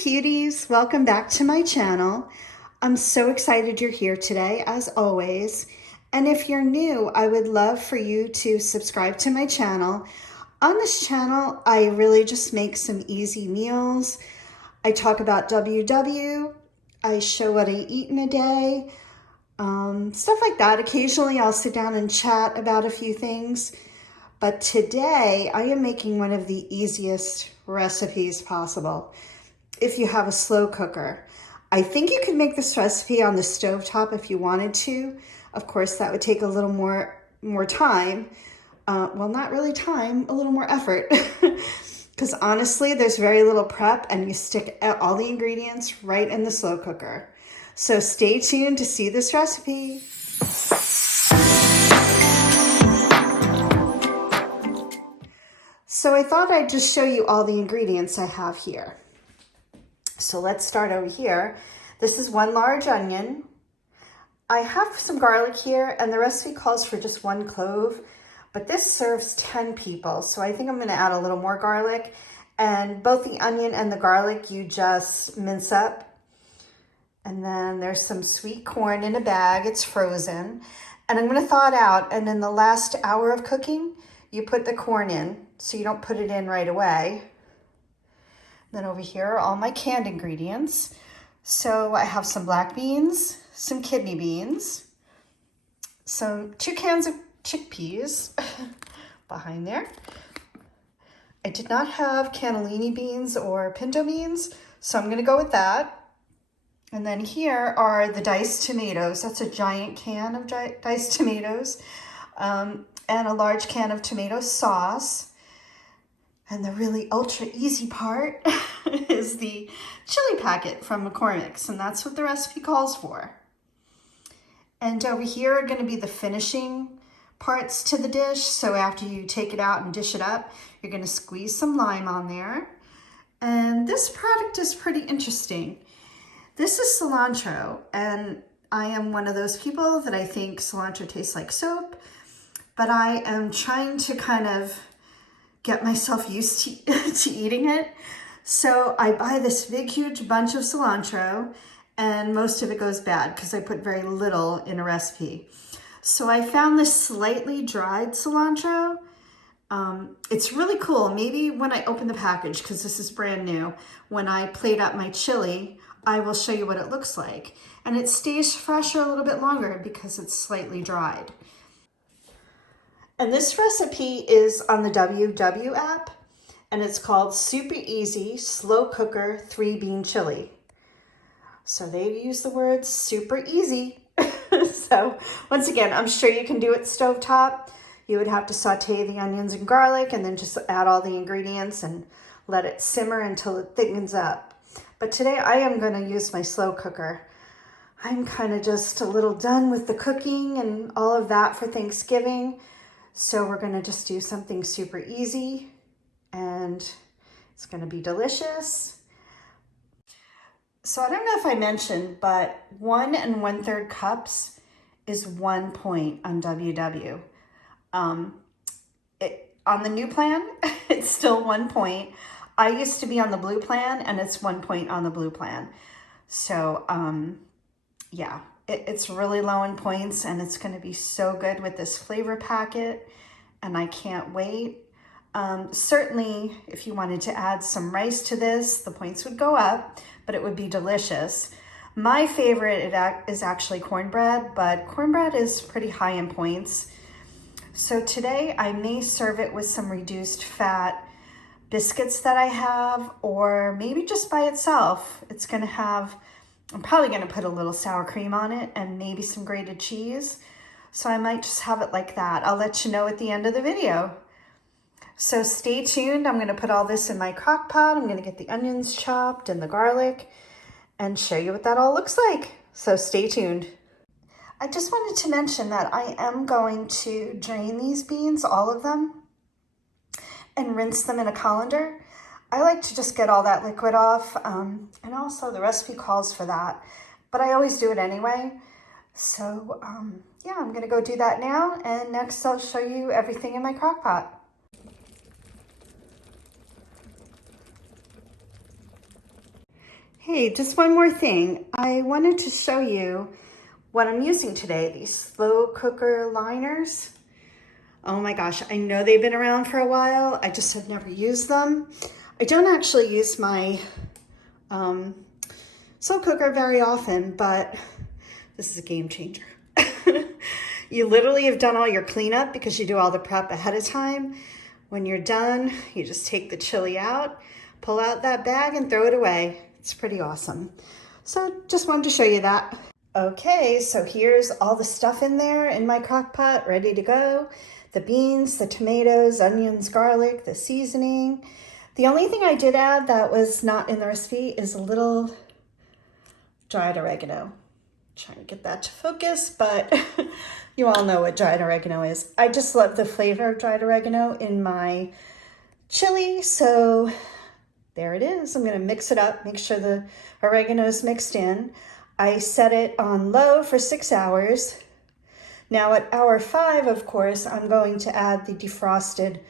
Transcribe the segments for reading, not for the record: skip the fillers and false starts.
cuties, welcome back to my channel. I'm so excited you're here today, as always. And if you're new, I would love for you to subscribe to my channel. On this channel, I really just make some easy meals. I talk about WW, I show what I eat in a day, stuff like that. Occasionally I'll sit down and chat about a few things. But today I am making one of the easiest recipes possible. If you have a slow cooker, I think you could make this recipe on the stovetop if you wanted to. Of course, that would take a little more time. Well, not really time, a little more effort. Because honestly, there's very little prep and you stick all the ingredients right in the slow cooker. So stay tuned to see this recipe. So I thought I'd just show you all the ingredients I have here. So let's start over here. This is 1 large onion. I have some garlic here, and the recipe calls for just 1 clove, but this serves 10 people. So I think I'm gonna add a little more garlic, and both the onion and the garlic you just mince up. And then there's some sweet corn in a bag, it's frozen. And I'm gonna thaw it out, and in the last hour of cooking, you put the corn in, so you don't put it in right away. Then over here are all my canned ingredients. So I have some black beans, some kidney beans, some 2 cans of chickpeas behind there. I did not have cannellini beans or pinto beans, so I'm gonna go with that. And then here are the diced tomatoes. That's a giant can of diced tomatoes, and a large can of tomato sauce. And the really ultra easy part is the chili packet from McCormick's, and that's what the recipe calls for. And over here are gonna be the finishing parts to the dish. So after you take it out and dish it up, you're gonna squeeze some lime on there. And this product is pretty interesting. This is cilantro, and I am one of those people that I think cilantro tastes like soap, but I am trying to kind of get myself used to eating it. So I buy this big, huge bunch of cilantro, and most of it goes bad because I put very little in a recipe. So I found this slightly dried cilantro. It's really cool. Maybe when I open the package, because this is brand new, when I plate up my chili, I will show you what it looks like. And it stays fresher a little bit longer because it's slightly dried. And this recipe is on the WW app, and it's called Super Easy Slow Cooker 3-Bean Chili. So they use the word super easy. So once again, I'm sure you can do it stovetop. You would have to saute the onions and garlic and then just add all the ingredients and let it simmer until it thickens up. But today I am going to use my slow cooker. I'm kind of just a little done with the cooking and all of that for Thanksgiving. So we're gonna just do something super easy, and it's gonna be delicious. So I don't know if I mentioned, but 1 1/3 cups is 1 point on WW. On the new plan, it's still 1 point. I used to be on the blue plan, and it's 1 point on the blue plan. So yeah. It's really low in points, and it's going to be so good with this flavor packet, and I can't wait. Certainly, if you wanted to add some rice to this, the points would go up, but it would be delicious. My favorite is actually cornbread, but cornbread is pretty high in points. So today I may serve it with some reduced fat biscuits that I have, or maybe just by itself. It's going to have, I'm probably going to put a little sour cream on it and maybe some grated cheese. So I might just have it like that. I'll let you know at the end of the video. So stay tuned. I'm going to put all this in my crock pot. I'm going to get the onions chopped and the garlic and show you what that all looks like. So stay tuned. I just wanted to mention that I am going to drain these beans, all of them, and rinse them in a colander. I like to just get all that liquid off, and also the recipe calls for that, but I always do it anyway. So yeah, I'm gonna go do that now, and next I'll show you everything in my crock pot. Hey, just one more thing. I wanted to show you what I'm using today, these slow cooker liners. Oh my gosh, I know they've been around for a while. I just have never used them. I don't actually use my slow cooker very often, but this is a game changer. You literally have done all your cleanup because you do all the prep ahead of time. When you're done, you just take the chili out, pull out that bag and throw it away. It's pretty awesome. So just wanted to show you that. Okay, so here's all the stuff in there in my crock pot, ready to go. The beans, the tomatoes, onions, garlic, the seasoning. The only thing I did add that was not in the recipe is a little dried oregano. Trying to get that to focus, but you all know what dried oregano is. I just love the flavor of dried oregano in my chili, so there it is. I'm gonna mix it up, make sure the oregano is mixed in. I set it on low for 6 hours. Now at hour 5, of course, I'm going to add the defrosted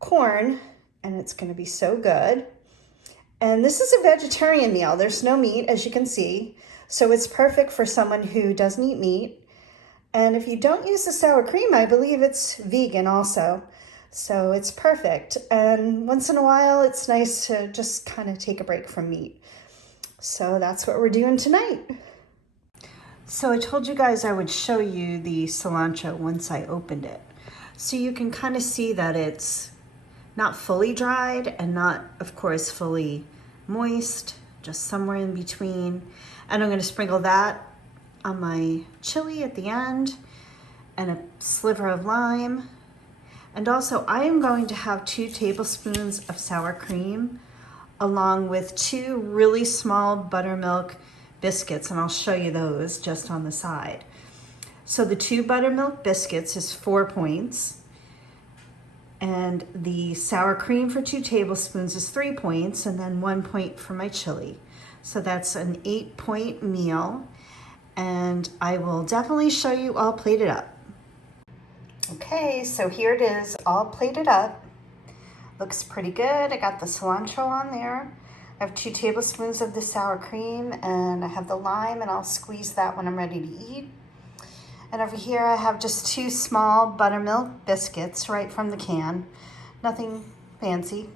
corn, and it's gonna be so good. And this is a vegetarian meal. There's no meat, as you can see. So it's perfect for someone who doesn't eat meat. And if you don't use the sour cream, I believe it's vegan also. So it's perfect. And once in a while, it's nice to just kind of take a break from meat. So that's what we're doing tonight. So I told you guys I would show you the cilantro once I opened it. So you can kind of see that it's not fully dried and not, of course, fully moist, just somewhere in between. And I'm going to sprinkle that on my chili at the end and a sliver of lime. And also I am going to have 2 tablespoons of sour cream along with 2 really small buttermilk biscuits, and I'll show you those just on the side. So the 2 buttermilk biscuits is 4 points, and the sour cream for 2 tablespoons is 3 points, and then 1 point for my chili. So that's an 8-point meal, and I will definitely show you all plated up. Okay, so here it is, all plated up. Looks pretty good. I got the cilantro on there. I have 2 tablespoons of the sour cream, and I have the lime, and I'll squeeze that when I'm ready to eat. And over here I have just 2 small buttermilk biscuits right from the can. Nothing fancy.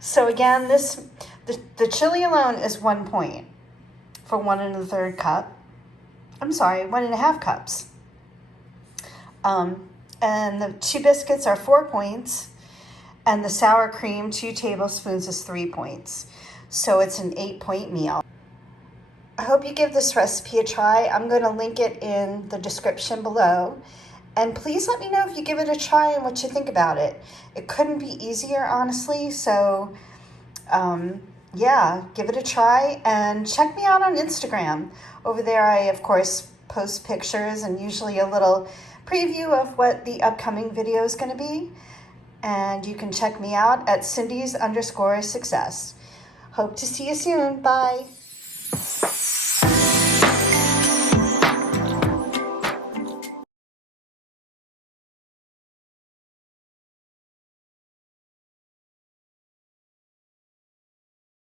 So again, the chili alone is 1 point for 1 1/3 cup. I'm sorry, 1 1/2 cups. And the 2 biscuits are 4 points, and the sour cream, 2 tablespoons, is 3 points. So it's an 8-point meal. I hope you give this recipe a try. I'm going to link it in the description below. And please let me know if you give it a try and what you think about it. It couldn't be easier, honestly. So, yeah, give it a try. And check me out on Instagram. Over there, I, of course, post pictures and usually a little preview of what the upcoming video is going to be. And you can check me out at Cindy's_success. Hope to see you soon. Bye.